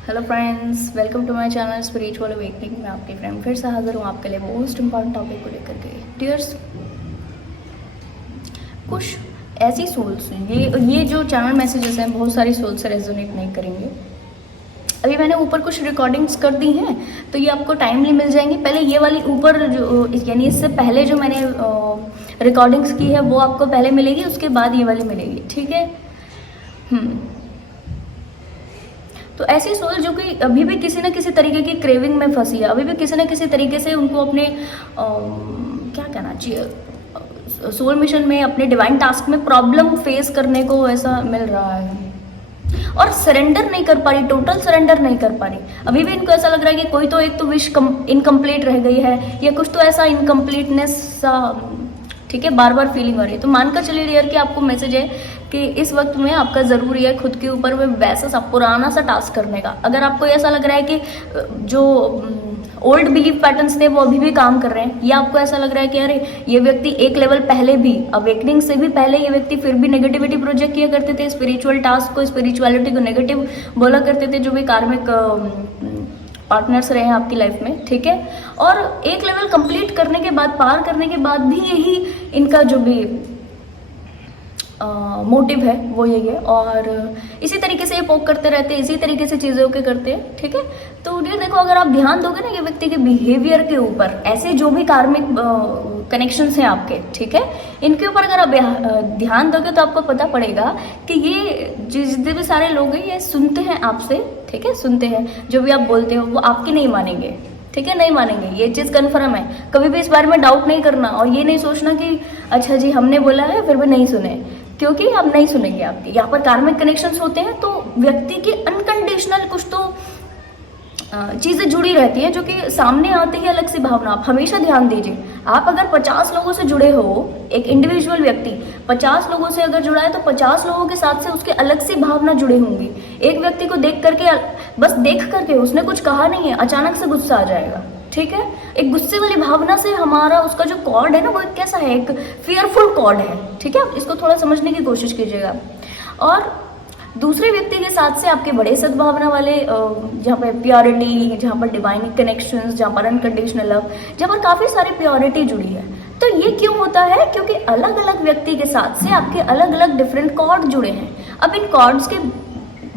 Hello friends, welcome to my channel spiritual awakening. मैं आपकी friend फिर से हाजिर हूँ आपके लिए मोस्ट इम्पॉर्टेंट टॉपिक को लेकर के। डियर्स, कुछ ऐसी सोल्स, ये जो चैनल मैसेजेस हैं बहुत सारी सोल से रेजोनेट नहीं करेंगे। अभी मैंने ऊपर कुछ रिकॉर्डिंग्स कर दी हैं तो ये आपको टाइमली मिल जाएंगी। पहले ये वाली ऊपर जो यानी इससे पहले जो मैंने रिकॉर्डिंग्स की है वो आपको पहले मिलेगी, उसके बाद ये वाली मिलेगी, ठीक है। तो ऐसी सोल जो कि अभी भी किसी न किसी तरीके की क्रेविंग में फंसी है, अभी भी किसी न किसी तरीके से उनको अपने क्या कहना चाहिए, सोल मिशन में, अपने डिवाइन टास्क में प्रॉब्लम फेस करने को ऐसा मिल रहा है और सरेंडर नहीं कर पा रही, टोटल सरेंडर नहीं कर पा रही। अभी भी इनको ऐसा लग रहा है कि कोई तो एक तो विश इनकम्प्लीट रह गई है या कुछ तो ऐसा इनकम्प्लीटनेस सा, ठीक है, बार बार फीलिंग हो रही है। तो मानकर चलिए डियर कि आपको मैसेज है कि इस वक्त में आपका ज़रूरी है खुद के ऊपर में वैसा सा पुराना सा टास्क करने का। अगर आपको ऐसा लग रहा है कि जो ओल्ड बिलीफ पैटर्न्स थे वो अभी भी काम कर रहे हैं, या आपको ऐसा लग रहा है कि अरे ये व्यक्ति एक लेवल पहले भी, अवेकनिंग से भी पहले ये व्यक्ति फिर भी नेगेटिविटी प्रोजेक्ट किया करते थे, स्पिरिचुअल टास्क को, स्पिरिचुअलिटी को नेगेटिव बोला करते थे, जो भी कार्मिक पार्टनर्स रहे हैं आपकी लाइफ में, ठीक है। और एक लेवल कंप्लीट करने के बाद, पार करने के बाद भी यही इनका जो भी मोटिव है वो यही है, और इसी तरीके से ये पोक करते रहते हैं, इसी तरीके से चीज़ों के करते हैं, ठीक है। तो ये देखो, अगर आप ध्यान दोगे ना ये व्यक्ति के बिहेवियर के ऊपर, ऐसे जो भी कार्मिक कनेक्शंस हैं आपके, ठीक है, इनके ऊपर अगर आप ध्यान दोगे तो आपको पता पड़ेगा कि ये जितने भी सारे लोग हैं ये सुनते हैं आपसे, ठीक है, सुनते हैं। जो भी आप बोलते हो वो आपकी नहीं मानेंगे, ठीक है, नहीं मानेंगे, ये चीज़ कन्फर्म है। कभी भी इस बारे में डाउट नहीं करना और ये नहीं सोचना कि अच्छा जी हमने बोला है फिर भी नहीं सुने, क्योंकि हम नहीं सुनेंगे आपके। यहाँ पर कार्मिक कनेक्शंस होते हैं तो व्यक्ति की अनकंडीशनल कुछ तो चीज़ें जुड़ी रहती हैं जो कि सामने आते ही अलग सी भावना। आप हमेशा ध्यान दीजिए, आप अगर 50 लोगों से जुड़े हो, एक इंडिविजुअल व्यक्ति 50 लोगों से अगर जुड़ा है तो 50 लोगों के साथ से उसके अलग सी भावना जुड़ी होंगी। एक व्यक्ति को देख करके, बस देख करके, उसने कुछ कहा नहीं है, अचानक से गुस्सा आ जाएगा, ठीक है। एक गुस्से वाली भावना से हमारा उसका जो कॉर्ड है ना वो कैसा है, एक फियरफुल कॉर्ड है, ठीक है। इसको थोड़ा समझने की कोशिश कीजिएगा। और दूसरे व्यक्ति के साथ से आपके बड़े सद्भावना वाले, जहाँ पर प्योरिटी, जहाँ पर डिवाइन कनेक्शंस, जहाँ पर अनकंडीशनल लव, जहाँ पर काफ़ी सारी प्योरिटी जुड़ी है। तो ये क्यों होता है? क्योंकि अलग अलग व्यक्ति के साथ से आपके अलग अलग डिफरेंट कॉर्ड जुड़े हैं। अब इन कॉर्ड्स के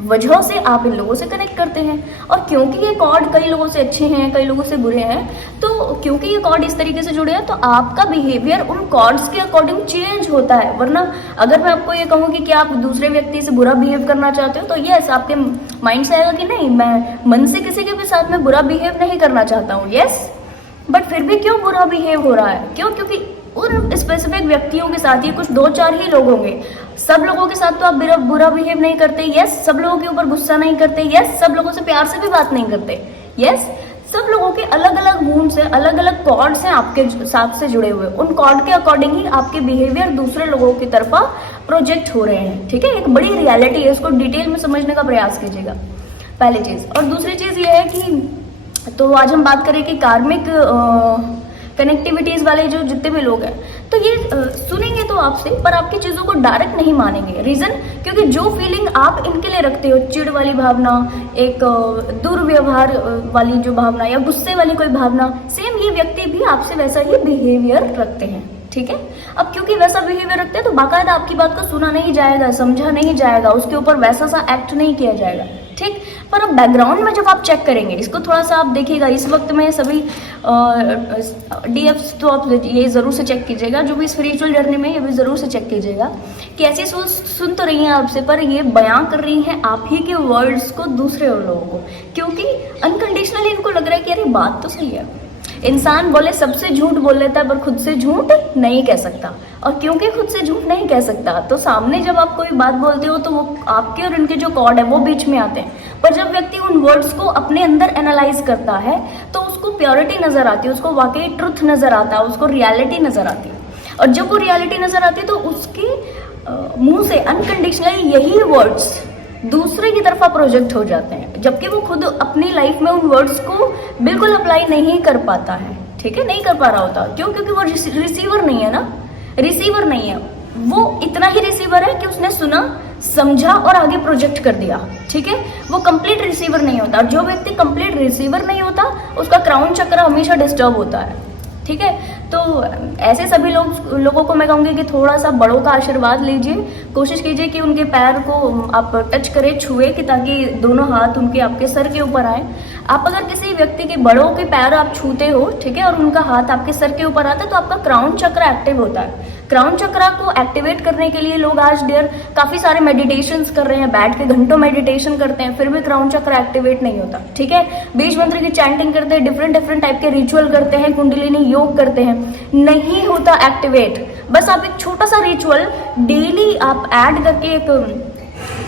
वजह से आप इन लोगों से कनेक्ट करते हैं, और क्योंकि ये कॉर्ड कई लोगों से अच्छे हैं, कई लोगों से बुरे हैं, तो क्योंकि ये कॉर्ड इस तरीके से जुड़े हैं तो आपका बिहेवियर उन कॉर्ड्स के अकॉर्डिंग चेंज होता है। वरना अगर मैं आपको ये कहूँ कि आप दूसरे व्यक्ति से बुरा बिहेव करना चाहते हो तो यस, आपके माइंड से आएगा कि नहीं, मैं मन से किसी के भी साथ में बुरा बिहेव नहीं करना चाहता हूँ, यस, बट फिर भी क्यों बुरा बिहेव हो रहा है? क्यों? क्योंकि उन स्पेसिफिक व्यक्तियों के साथ, ये कुछ 2-4 ही लोग होंगे, सब लोगों के साथ तो आप बुरा बिहेव नहीं करते, यस, सब लोगों के ऊपर गुस्सा नहीं करते, यस, सब लोगों से प्यार से भी बात नहीं करते, यस, सब लोगों के अलग अलग वूंड्स हैं, अलग अलग कॉर्ड्स हैं आपके साथ से जुड़े हुए। उन कॉर्ड के अकॉर्डिंग ही आपके बिहेवियर दूसरे लोगों की तरफा प्रोजेक्ट हो रहे हैं, ठीक है। एक बड़ी रियलिटी है, इसको डिटेल में समझने का प्रयास कीजिएगा, पहली चीज। और दूसरी चीज ये है कि, तो आज हम बात करें कि कार्मिक कनेक्टिविटीज वाले जो जितने भी लोग हैं, तो ये सुनेंगे तो आपसे, पर आपकी चीज़ों को डायरेक्ट नहीं मानेंगे। रीज़न, क्योंकि जो फीलिंग आप इनके लिए रखते हो, चिड़ वाली भावना, एक दुर्व्यवहार वाली जो भावना, या गुस्से वाली कोई भावना, सेम ये व्यक्ति भी आपसे वैसा ही बिहेवियर रखते हैं, ठीक है। अब क्योंकि वैसा बिहेवियर रखते हैं तो बाकायदा आपकी बात को सुना नहीं जाएगा, समझा नहीं जाएगा, उसके ऊपर वैसा सा एक्ट नहीं किया जाएगा, ठीक। पर अब बैकग्राउंड में जब आप चेक करेंगे, इसको थोड़ा सा आप देखिएगा, इस वक्त में सभी डीएफ्स तो आप ये ज़रूर से चेक कीजिएगा, जो भी स्पिरिचुअल जर्नी में ये भी ज़रूर से चेक कीजिएगा कि ऐसी सोच सुन तो रही हैं आपसे, पर ये बयां कर रही हैं आप ही के वर्ड्स को दूसरे लोगों को, क्योंकि अनकंडीशनली इनको लग रहा है कि अरे बात तो सही है। इंसान बोले सबसे झूठ बोल लेता है पर खुद से झूठ नहीं कह सकता, और क्योंकि खुद से झूठ नहीं कह सकता तो सामने जब आप कोई बात बोलते हो तो वो आपके और उनके जो कॉर्ड है वो बीच में आते हैं। पर जब व्यक्ति उन वर्ड्स को अपने अंदर एनालाइज करता है तो उसको प्योरिटी नजर आती है, उसको वाकई ट्रुथ नजर आता है, उसको रियलिटी नजर आती है। और जब वो रियलिटी नजर आती है तो उसके मुंह से अनकंडीशनली यही वर्ड्स दूसरे की तरफा प्रोजेक्ट हो जाते हैं, जबकि वो खुद अपनी लाइफ में उन वर्ड्स को बिल्कुल अप्लाई नहीं कर पाता है, ठीक है, नहीं कर पा रहा होता। क्यों? क्योंकि वो रिसीवर नहीं है ना, रिसीवर नहीं है वो, इतना ही रिसीवर है कि उसने सुना, समझा और आगे प्रोजेक्ट कर दिया, ठीक है, वो कंप्लीट रिसीवर नहीं होता। और जो व्यक्ति कंप्लीट रिसीवर नहीं होता उसका क्राउन चक्र हमेशा डिस्टर्ब होता है, ठीक है। तो ऐसे सभी लोगों को मैं कहूँगी कि थोड़ा सा बड़ों का आशीर्वाद लीजिए, कोशिश कीजिए कि उनके पैर को आप टच करें, छुए, कि ताकि दोनों हाथ उनके आपके सर के ऊपर आए। आप अगर किसी व्यक्ति के बड़ों के पैर आप छूते हो, ठीक है, और उनका हाथ आपके सर के ऊपर आता है तो आपका क्राउन चक्र एक्टिव होता है। क्राउन चक्र को एक्टिवेट करने के लिए लोग आज डियर काफी सारे मेडिटेशंस कर रहे हैं, बैठ के घंटों मेडिटेशन करते हैं, फिर भी क्राउन चक्र एक्टिवेट नहीं होता, ठीक है। बीज मंत्र की चैंटिंग करते हैं, डिफरेंट टाइप के रिचुअल करते हैं, कुंडलिनी योग करते हैं, नहीं होता एक्टिवेट। बस आप एक छोटा सा रिचुअल डेली आप ऐड करके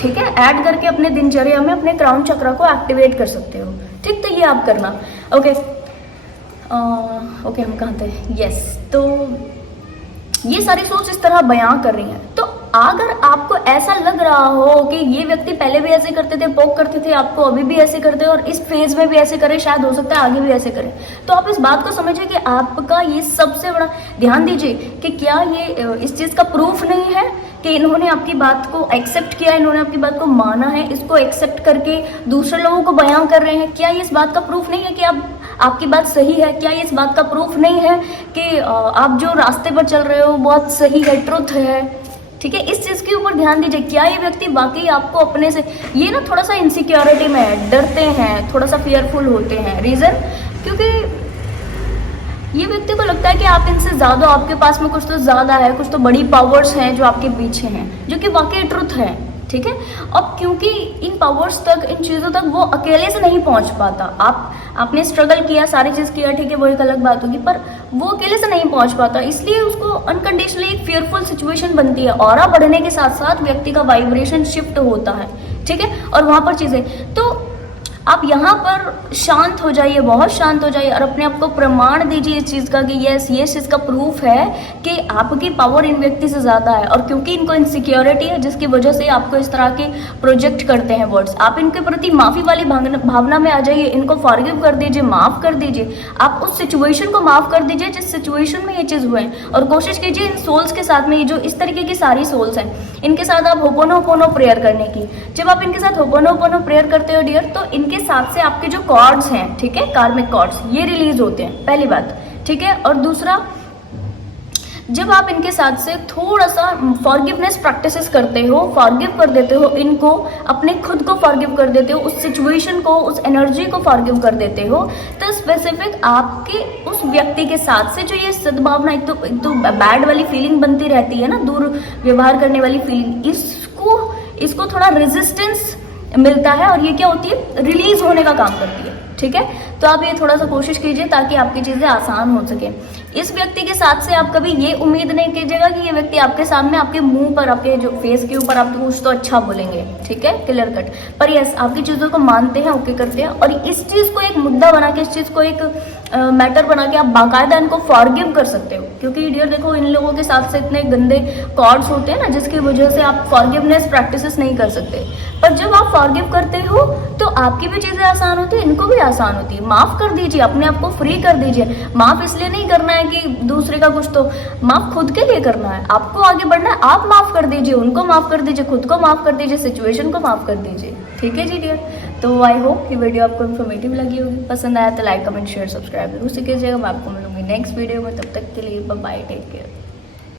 ठीक है, ऐड करके अपने दिनचर्या में अपने क्राउन चक्र को एक्टिवेट कर सकते हो, ठीक। तो ये आप करना, ओके। हम कहाँ थे, यस। तो ये सारी सोच इस तरह बयां कर रही है। तो अगर आपको ऐसा लग रहा हो कि ये व्यक्ति पहले भी ऐसे करते थे, पोक करते थे, आपको अभी भी ऐसे करते हैं और इस फेज में भी ऐसे करे, शायद हो सकता है आगे भी ऐसे करे, तो आप इस बात को समझिए कि आपका ये सबसे बड़ा ध्यान दीजिए कि क्या ये इस चीज का प्रूफ नहीं है कि इन्होंने आपकी बात को एक्सेप्ट किया, इन्होंने आपकी बात को माना है, इसको एक्सेप्ट करके दूसरे लोगों को बयां कर रहे हैं। क्या ये इस बात का प्रूफ नहीं है कि आपकी बात सही है? क्या ये इस बात का प्रूफ नहीं है कि आप जो रास्ते पर चल रहे हो बहुत सही है, ट्रुथ है, ठीक है। इस चीज के ऊपर ध्यान दीजिए। क्या ये व्यक्ति वाकई आपको अपने से, ये ना थोड़ा सा इनसिक्योरिटी में है, डरते हैं, थोड़ा सा फियरफुल होते हैं। रीजन क्योंकि ये व्यक्ति को लगता है कि आप इनसे ज्यादा, आपके पास में कुछ तो ज्यादा है, कुछ तो बड़ी पावर्स हैं जो आपके पीछे हैं, जो कि वाकई ट्रुथ है, ठीक है। अब क्योंकि इन पावर्स तक, इन चीजों तक वो अकेले से नहीं पहुंच पाता। आपने स्ट्रगल किया, सारी चीज किया, ठीक है, वो एक अलग बात होगी, पर वो अकेले से नहीं पहुंच पाता, इसलिए उसको अनकंडीशनली एक फियरफुल सिचुएशन बनती है। ऑरा बढ़ने के साथ साथ व्यक्ति का वाइब्रेशन शिफ्ट होता है, ठीक है, और वहां पर चीजें, तो आप यहाँ पर शांत हो जाइए, बहुत शांत हो जाइए और अपने आप को प्रमाण दीजिए इस चीज़ का कि यस, ये चीज़ का प्रूफ है कि आपकी पावर इन व्यक्ति से ज़्यादा है। और क्योंकि इनको इनसिक्योरिटी है जिसकी वजह से आपको इस तरह के प्रोजेक्ट करते हैं वर्ड्स, आप इनके प्रति माफ़ी वाली भावना में आ जाइए, इनको फॉरगिव कर दीजिए, माफ़ कर दीजिए, आप उस सिचुएशन को माफ़ कर दीजिए जिस सिचुएशन में ये चीज़ हुए। और कोशिश कीजिए इन सोल्स के साथ में, ये जो इस तरीके की सारी सोल्स हैं, इनके साथ आप होपोनोपोनो प्रेयर करने की। जब आप इनके साथ होपोनोपोनो प्रेयर करते हो डियर, तो इनके साथ से आपके जो कॉर्ड्स हैं, ठीक है, कार्मिक कॉर्ड्स, ये रिलीज होते हैं, पहली बात, ठीक है। और दूसरा, जब आप इनके साथ से थोड़ा सा फॉरगिवनेस प्रैक्टिसेस करते हो, फॉरगिव कर देते हो इनको, अपने खुद को फॉरगिव कर देते हो, उस सिचुएशन को, उस एनर्जी को फॉरगिव कर देते हो, तो स्पेसिफिक आपके उस व्यक्ति के साथ से जो ये सद्भावना, एक तो बैड वाली फीलिंग बनती रहती है ना, दूर व्यवहार करने वाली फीलिंग, इसको थोड़ा रेजिस्टेंस मिलता है और ये क्या होती है, रिलीज होने का काम करती है, ठीक है। तो आप ये थोड़ा सा कोशिश कीजिए ताकि आपकी चीजें आसान हो सके। इस व्यक्ति के साथ से आप कभी ये उम्मीद नहीं कीजिएगा कि ये व्यक्ति आपके सामने, आपके मुंह पर, आपके जो फेस के ऊपर आपको कुछ तो अच्छा बोलेंगे, ठीक है, क्लियर कट। पर यस, आपकी चीजों को मानते हैं, ओके करते हैं, और इस चीज को एक मुद्दा बना के, इस चीज को एक मैटर बना के आप बाकायदा इनको फॉरगिव कर सकते हो। क्योंकि डियर देखो, इन लोगों के साथ से इतने गंदे कॉर्ड्स होते हैं ना, जिसकी वजह से आप फॉरगिवनेस प्रैक्टिसेस नहीं कर सकते। पर जब आप फॉरगिव करते हो तो आपकी भी चीजें आसान होती है, इनको भी आसान होती है। माफ कर दीजिए, अपने आप को फ्री कर दीजिए। माफ इसलिए नहीं करना है कि दूसरे का कुछ, तो माफ खुद के लिए करना है, आपको आगे बढ़ना है। आप माफ कर दीजिए, उनको माफ कर दीजिए, खुद को माफ कर दीजिए, सिचुएशन को माफ कर दीजिए, ठीक है जी डियर। तो आई होप ये वीडियो आपको इन्फॉर्मेटिव लगी होगी। पसंद आया तो लाइक, कमेंट, शेयर, सब्सक्राइब जरूर से कीजिएगा। मैं आपको मिलूंगी नेक्स्ट वीडियो में, तब तक के लिए बाय बाय, टेक केयर।